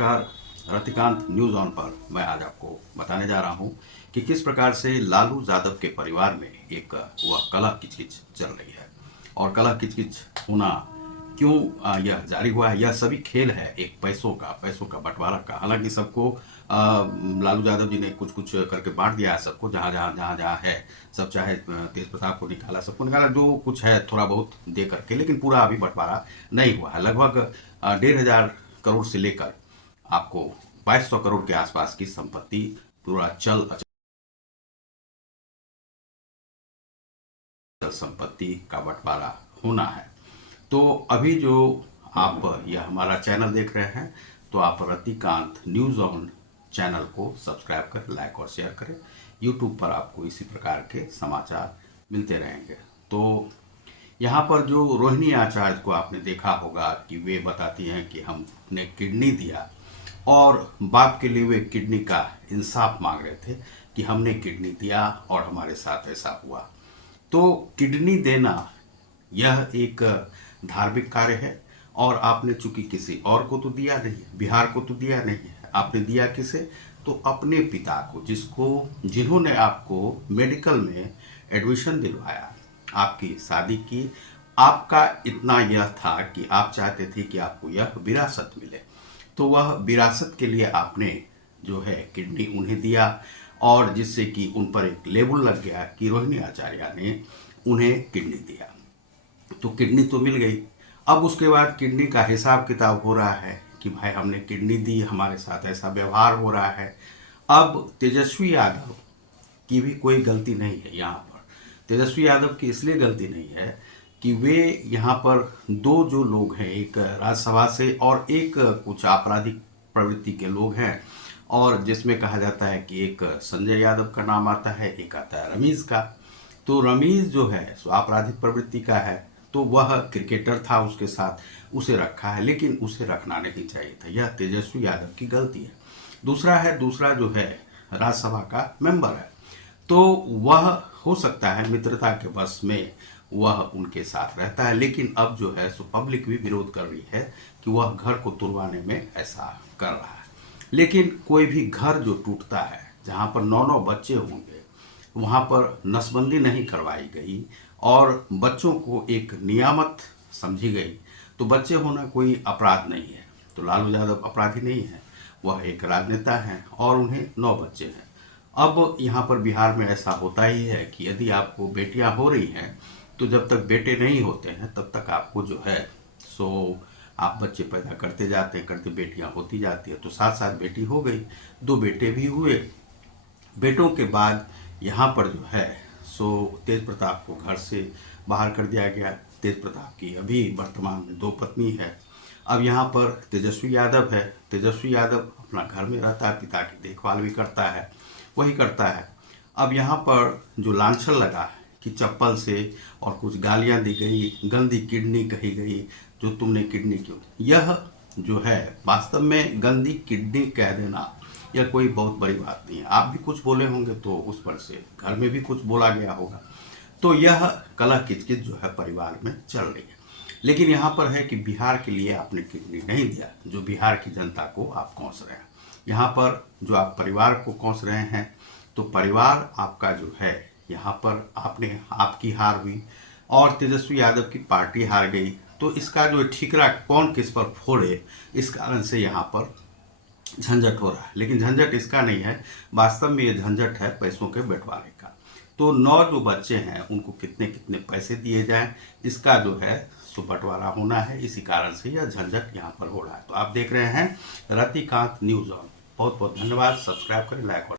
नमस्कार। Ratikant news on पर मैं आज आपको बताने जा रहा हूं कि किस प्रकार से लालू यादव के परिवार में एक वह कलह किचकिच चल रही है और कलह किचकिच होना क्यों यह जारी हुआ है। यह सभी खेल है एक पैसों का बंटवारा का। हालांकि सबको लालू यादव जी ने कुछ कुछ करके बांट दिया है सबको, जहाँ है सब, चाहे तेज प्रताप को निकाला, सबको निकाला, जो कुछ है थोड़ा बहुत दे करके, लेकिन पूरा अभी बंटवारा नहीं हुआ है। लगभग 1,500 करोड़ से लेकर आपको 2,200 करोड़ के आसपास की संपत्ति पूरा चल अचल संपत्ति का बंटवारा होना है। तो अभी जो आप यह हमारा चैनल देख रहे हैं, तो आप रतिकांत न्यूज़ ऑन चैनल को सब्सक्राइब करें, लाइक और शेयर करें। यूट्यूब पर आपको इसी प्रकार के समाचार मिलते रहेंगे। तो यहाँ पर जो रोहिणी आचार्य को आपने देखा होगा कि वे बताती हैं कि हमने किडनी दिया और बाप के लिए वे किडनी का इंसाफ मांग रहे थे कि हमने किडनी दिया और हमारे साथ ऐसा हुआ। तो किडनी देना यह एक धार्मिक कार्य है और आपने चूंकि किसी और को तो दिया नहीं, बिहार को तो दिया नहीं है, आपने दिया किसे? तो अपने पिता को, जिन्होंने आपको मेडिकल में एडमिशन दिलवाया, आपकी शादी की। आपका इतना यह था कि आप चाहते थे कि आपको यह विरासत मिले, तो वह विरासत के लिए आपने जो है किडनी उन्हें दिया और जिससे कि उन पर एक लेबल लग गया कि रोहिणी आचार्य ने उन्हें किडनी दिया। तो किडनी तो मिल गई। अब उसके बाद किडनी का हिसाब किताब हो रहा है कि भाई हमने किडनी दी, हमारे साथ ऐसा व्यवहार हो रहा है। अब तेजस्वी यादव की भी कोई गलती नहीं है यहाँ पर। तेजस्वी यादव की इसलिए गलती नहीं है कि वे यहाँ पर दो जो लोग हैं, एक राज्यसभा से और एक कुछ आपराधिक प्रवृत्ति के लोग हैं, और जिसमें कहा जाता है कि एक संजय यादव का नाम आता है, एक आता है रमीज का। तो रमीज जो है सो आपराधिक प्रवृत्ति का है, तो वह क्रिकेटर था, उसके साथ उसे रखा है, लेकिन उसे रखना नहीं चाहिए था। यह तेजस्वी यादव की गलती है। दूसरा जो है राज्यसभा का मेंबर है, तो वह हो सकता है मित्रता के वश में वह उनके साथ रहता है, लेकिन अब जो है सो पब्लिक भी विरोध कर रही है कि वह घर को तुड़वाने में ऐसा कर रहा है। लेकिन कोई भी घर जो टूटता है, जहाँ पर 9-9 बच्चे होंगे, वहाँ पर नसबंदी नहीं करवाई गई और बच्चों को एक नियामत समझी गई, तो बच्चे होना कोई अपराध नहीं है। तो लालू यादव अपराधी नहीं है, वह एक राजनेता हैं और उन्हें 9 बच्चे हैं। अब यहाँ पर बिहार में ऐसा होता ही है कि यदि आपको बेटियां हो रही हैं, तो जब तक बेटे नहीं होते हैं तब तक आपको जो है सो आप बच्चे पैदा करते जाते हैं, करते बेटियां होती जाती है। तो साथ साथ बेटी हो गई, 2 बेटे भी हुए। बेटों के बाद यहाँ पर जो है सो तेज प्रताप को घर से बाहर कर दिया गया। तेज प्रताप की अभी वर्तमान में 2 पत्नी है। अब यहाँ पर तेजस्वी यादव है। तेजस्वी यादव अपना घर में रहता है, पिता की देखभाल भी करता है, वही करता है। अब यहाँ पर जो लांछन लगा कि चप्पल से और कुछ गालियाँ दी गई, गंदी किडनी कही गई, जो तुमने किडनी क्यों, यह जो है वास्तव में गंदी किडनी कह देना यह कोई बहुत बड़ी बात नहीं है। आप भी कुछ बोले होंगे तो उस पर से घर में भी कुछ बोला गया होगा, तो यह कलह किचकिच जो है परिवार में चल रही है। लेकिन यहाँ पर है कि बिहार के लिए आपने किडनी नहीं दिया, जो बिहार की जनता को आप कोस रहे हैं। यहाँ पर जो आप परिवार को कोस रहे हैं, तो परिवार आपका जो है यहाँ पर आपकी हार हुई और तेजस्वी यादव की पार्टी हार गई। तो इसका जो ठीकरा कौन किस पर फोड़े, इस कारण से यहाँ पर झंझट हो रहा है। लेकिन झंझट इसका नहीं है, वास्तव में ये झंझट है पैसों के बंटवारे का। तो 9 जो बच्चे हैं उनको कितने कितने पैसे दिए जाएं, इसका जो है सो बंटवारा होना है। इसी कारण से यह झंझट यहाँ पर हो रहा है। तो आप देख रहे हैं रतिकांत न्यूज़ ऑन। बहुत बहुत धन्यवाद। सब्सक्राइब करें, लाइक और